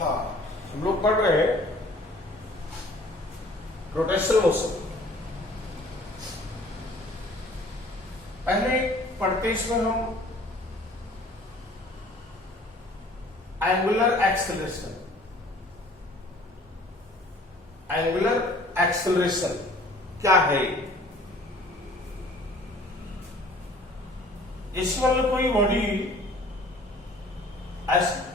हाँ, हम लोग पढ़ रहे हैं रोटेशनल मोशन। पहले पढ़ते इसमें हम एंगुलर एक्सेलरेशन। एंगुलर एक्सेलरेशन क्या है? इसमें मतलब कोई बॉडी ऐसे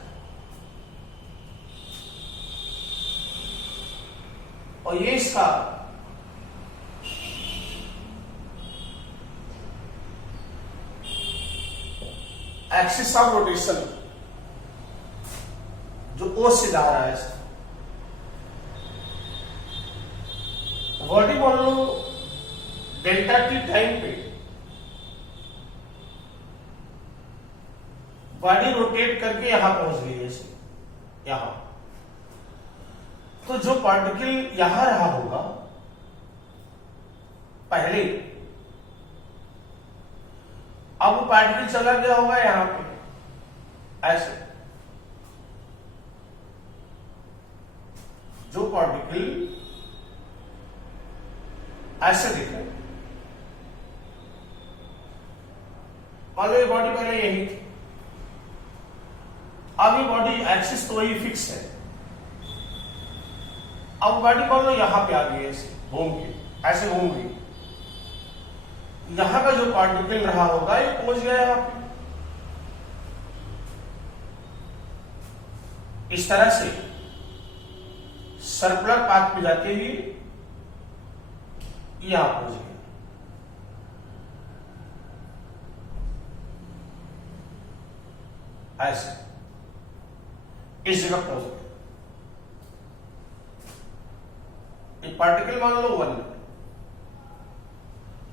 और ये इसका एक्सिस ऑफ रोटेशन जो ओ से जा रहा है, बॉडी मान लो डेल्टा टी टाइम पे बॉडी रोटेट करके यहां पहुंच गई है, यहां। तो जो पार्टिकल यहां रहा होगा पहले, अब वो पार्टिकल चला गया होगा यहां पे ऐसे। जो पार्टिकल ऐसे देखो, मान लो ये बॉडी पहले यही थी, अब ये बॉडी एक्सिस तो वही फिक्स है, अब बॉडी मान लो यहां पे आ गई ऐसे घूम के, ऐसे घूम गई, यहां का जो पार्टिकल रहा होगा ये पहुंच गया यहां पे। इस तरह से सर्कुलर पाथ पे जाते हुए यहां पहुंच गया ऐसे, इस जगह पहुंच गया। पार्टिकल मान लो 1,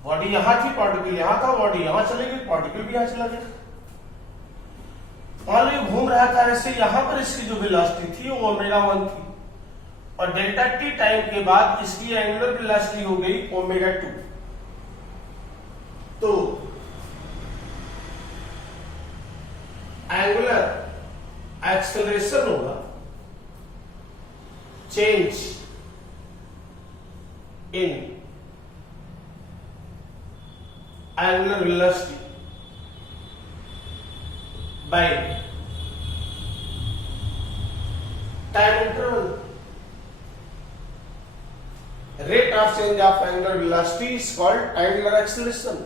बॉडी यहां थी, पार्टिकल यहां था, बॉडी यहां चली गई, पार्टिकल भी यहां चला गया। मान लो घूम रहा था ऐसे, यहां पर इसकी जो वेलोसिटी थी वो ओमेगा 1 थी, और डेल्टा टी टाइम के बाद इसकी एंगुलर वेलोसिटी हो गई ओमेगा 2। तो एंगुलर एक्सेलरेशन होगा change in angular velocity by time interval. Rate of change of angular velocity is called angular acceleration.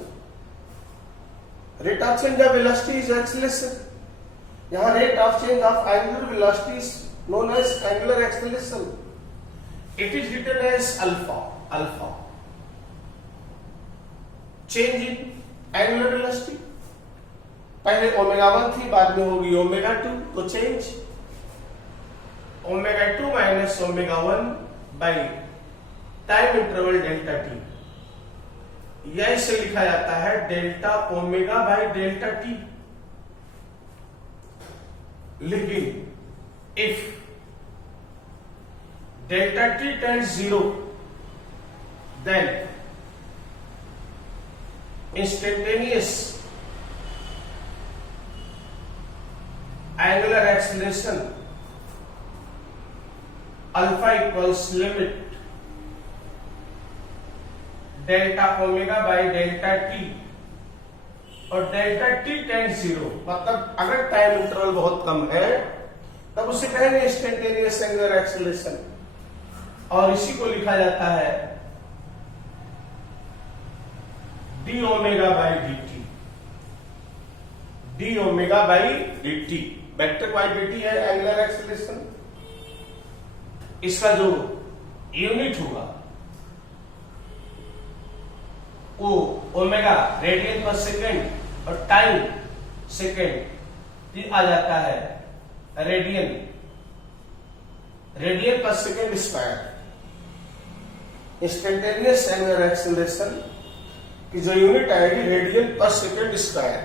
Rate of change of velocity is acceleration. यहाँ rate of change of angular velocity is known as angular acceleration. It is written as alpha. Alpha change in angular velocity, पहले omega 1 थी, बाद में होगी omega 2, तो change omega 2 minus omega 1 by time interval delta t. यह इसे लिखा जाता है delta omega by delta t. लेकिन if delta t tends 0, then instantaneous angular acceleration alpha equals limit delta omega by delta t, और delta t tends 0, मतलब अगर time interval बहुत कम है तब उसे कहेंगे इंस्टेंटेनियस एंगुलर एक्सेलरेशन, और इसी को लिखा जाता है D omega by D T. D omega by D T vector quantity है एंगुलर एक्सेलरेशन। इसका जो यूनिट होगा वो ओमेगा रेडियन पर सेकेंड और टाइम सेकेंड आ जाता है रेडियन पर second square. Instantaneous angular acceleration की जो यूनिट आएगी रेडियन पर सेकेंड स्क्वायर,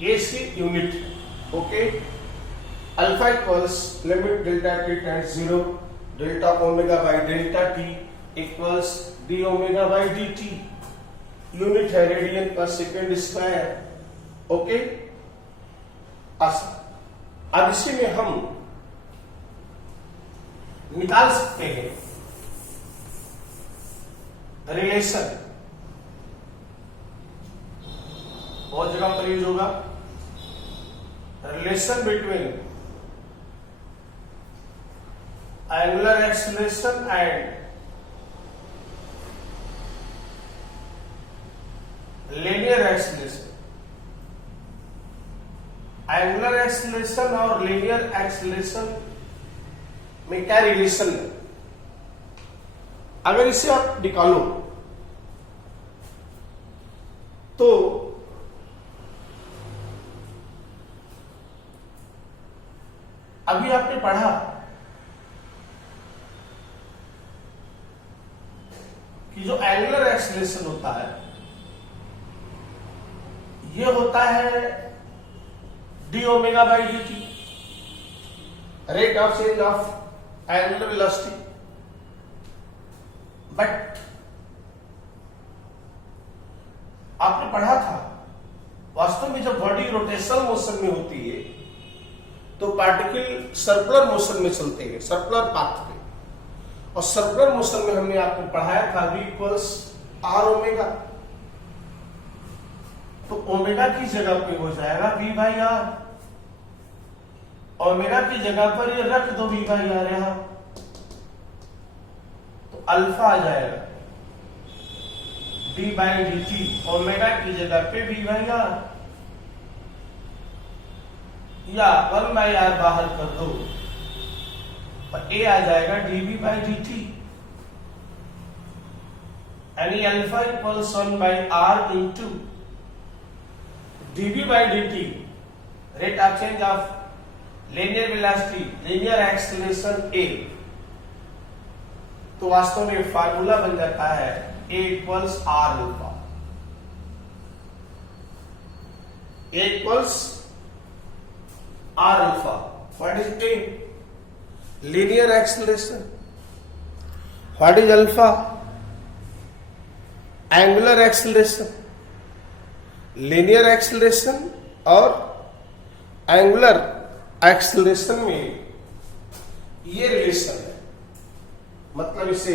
ये इसकी यूनिट है। Okay, alpha equals limit delta t tends 0 delta omega by delta T equals D omega by D T. Unit है रेडियन पर सेकेंड स्क्वायर। ओके, अब इसी में हम निकाल सकते हैं रिलेशन, बहुत जगह पर यूज होगा, relation between angular acceleration and linear acceleration. Angular acceleration और लीनियर एक्सीलरेशन में क्या रिलेशन है, अगर इसे आप निकालो तो अभी आपने पढ़ा कि जो एंगुलर एक्सीलरेशन होता है ये होता है D omega by D T, rate of change of angular velocity. But आपने पढ़ा था वास्तव में जब बॉडी रोटेशनल मोशन में होती है तो पार्टिकल सर्कुलर मोशन में चलते हैं, सर्कुलर पाथ पे, और सर्कुलर मोशन में हमने आपको पढ़ाया था v इक्वल्स आर ओमेगा। तो ओमेगा की जगह पे हो जाएगा v बाई आर, ओमेगा की जगह पर ये रख दो v बाई आर यहां, तो अल्फा आ जाएगा d by D T, omega की जगह पे v बाई आर, या 1 बाई आर बाहर कर दो और a आ जाएगा dv बाई dt, यानी alpha equals 1 by r into dv by dt, rate of change of linear velocity, linear acceleration a। तो वास्तव में फार्मूला बन जाता है a equals r alpha, a equals r alpha. What is a? Linear acceleration. What is alpha? Angular acceleration. Linear acceleration और angular acceleration में ये relation है, मतलब इसे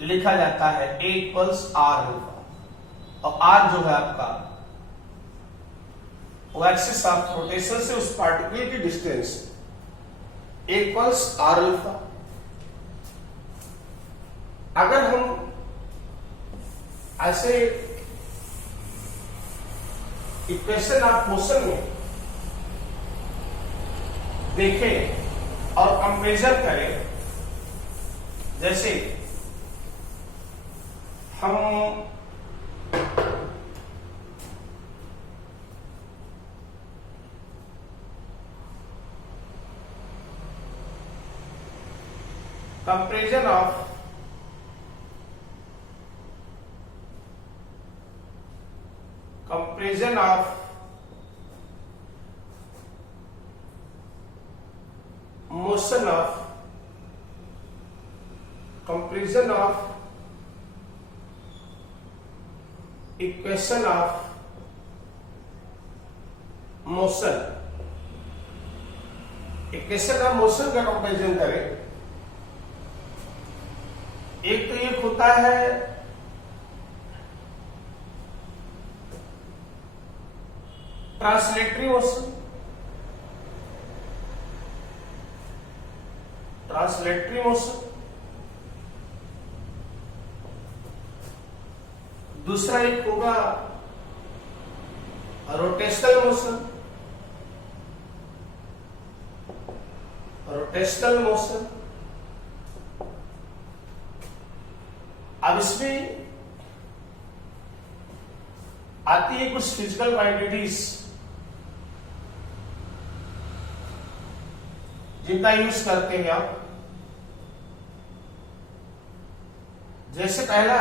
लिखा जाता है a इक्वल्स आर अल्फा, और r जो है आपका वो एक्सिस ऑफ रोटेशन से उस पार्टिकल की distance, a equals r alpha. अगर हम ऐसे इक्वेशन ऑफ मोशन में देखें और कंपेरिजन करें, जैसे हम comparison of motion of comparison of equation of motion, equation of motion का कंपैरिजन करें। एक तो एक होता है ट्रांसलेटरी मोशन, ट्रांसलेटरी मोशन, दूसरा एक होगा रोटेशनल मोशन, रोटेशनल मोशन। अब इसमें आती है कुछ फिजिकल क्वांटिटीज जिनका यूज करते हैं आप, जैसे पहला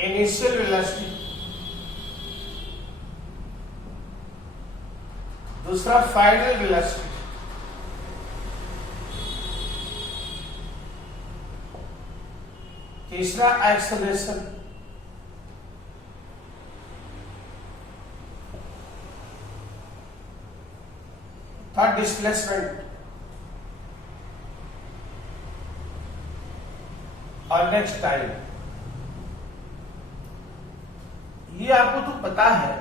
इनिशियल वेलोसिटी, दूसरा फाइनल वेलोसिटी, तीसरा एक्सेलरेशन, था डिस्प्लेसमेंट और नेक्स्ट टाइम। ये आपको तो पता है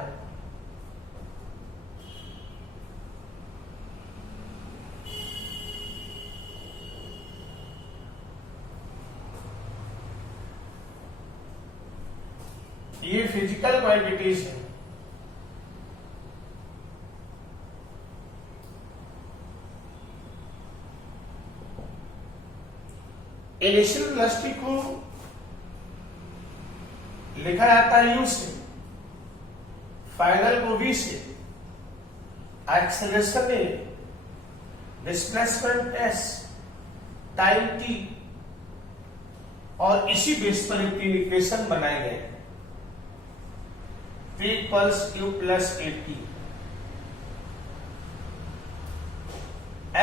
ये फिजिकल क्वांटिटीज है। इनिशियल वेलोसिटी को लिखा जाता है U से, फाइनल को V से, acceleration A, displacement S, time T, और इसी बेस पर एक तीन इक्वेशन बनाए गए हैं। V = U + AT,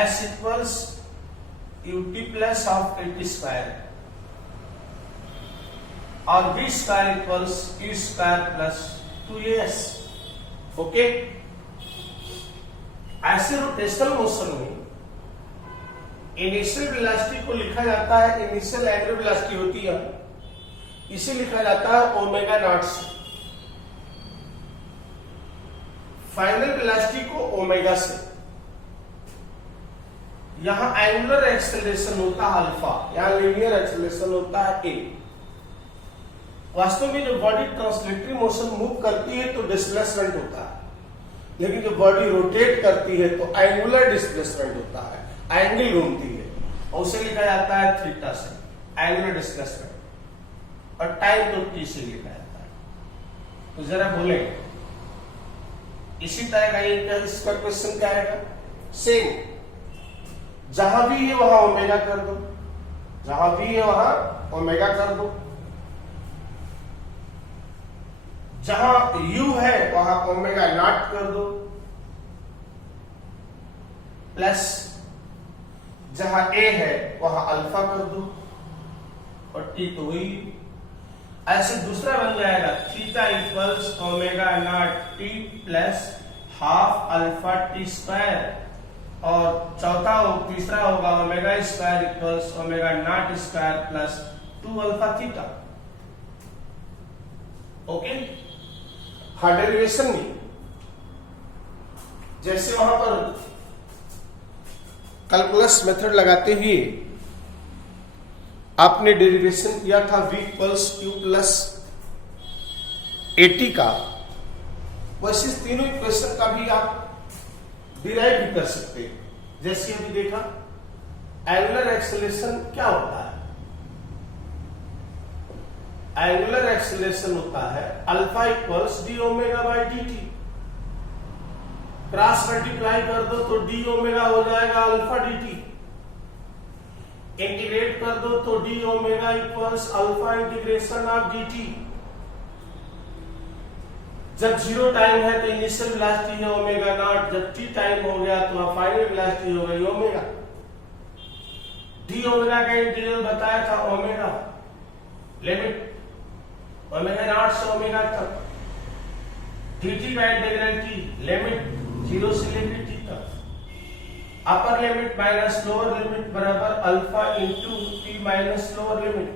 S = ut plus of at² और v² = u² plus 2as। Okay, ऐसे रोटेशनल मोशन में इनिशियल वेलोसिटी को लिखा जाता है, इनिशियल एंगुलर वेलोसिटी होती है, इसे लिखा जाता है ओमेगा नॉट से, फाइनल वेलोसिटी को ओमेगा से। यहां एंगुलर एक्सेलरेशन होता है अल्फा, यहां लीनियर एक्सेलरेशन होता है ए। वास्तव में जो बॉडी ट्रांसलेटरी मोशन मूव करती है तो डिस्प्लेसमेंट होता है, लेकिन जो बॉडी रोटेट करती है तो एंगुलर डिस्प्लेसमेंट होता है, एंगल घूमती है, और उसे लिखा जाता है थीटा से, एंगुलर डिस्प्लेसमेंट, और टाइम तो टी से लिखा जाता है। तो जरा बोले इसी तरह का इसका क्वेश्चन क्या आएगा, सेम, जहां भी है वहां ओमेगा कर दो, जहां भी है वहां ओमेगा कर दो, जहां u है वहां ओमेगा नॉट कर दो, प्लस जहां a है वहां अल्फा कर दो, और t तो वही। ऐसे दूसरा बन जाएगा theta = omega naught t plus half alpha t², और तीसरा होगा omega = omega naught plus 2 alpha theta. Okay, हाँ, डेरिवेशन में जैसे वहां पर कैलकुलस मेथड लगाते हुए आपने डेरिवेशन किया था v = u + at का, वैसे तीनों इक्वेशन का भी आप डिराइव भी कर सकते हैं। जैसे अभी देखा, एंगुलर एक्सेलरेशन क्या होता है, एंगुलर एक्सेलरेशन होता है अल्फा = d⍵/dt, क्रॉस मल्टीप्लाई कर दो तो d⍵ हो जाएगा अल्फा dt, इंटीग्रेट कर दो तो d⍵ = alpha integration of dt। जब 0 टाइम है तो इनिशियल वेलोसिटी है ओमेगा नॉट, जब t टाइम हो गया तो फाइनल वेलोसिटी हो गई ओमेगा। d⍵ का इंटीग्रल बताया था ओमेगा, लिमिट ओमेगा नॉट से ओमेगा तक, dt का इंटीग्रल t, लिमिट 0 से लेकर t तक, upper limit minus lower limit बराबर alpha into t minus lower limit,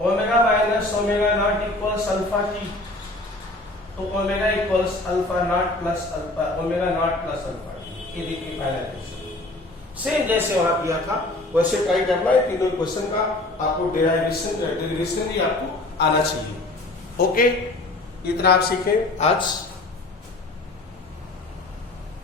omega minus omega naught equals alpha t, तो omega = alpha naught plus alpha, omega naught plus alpha. ये देखिए पहला question same जैसे वहां किया था वैसे ट्राई करना है। तीनों क्वेश्चन का आपको डेरिवेशन भी आपको आना चाहिए। ओके, इतना आप सीखें आज।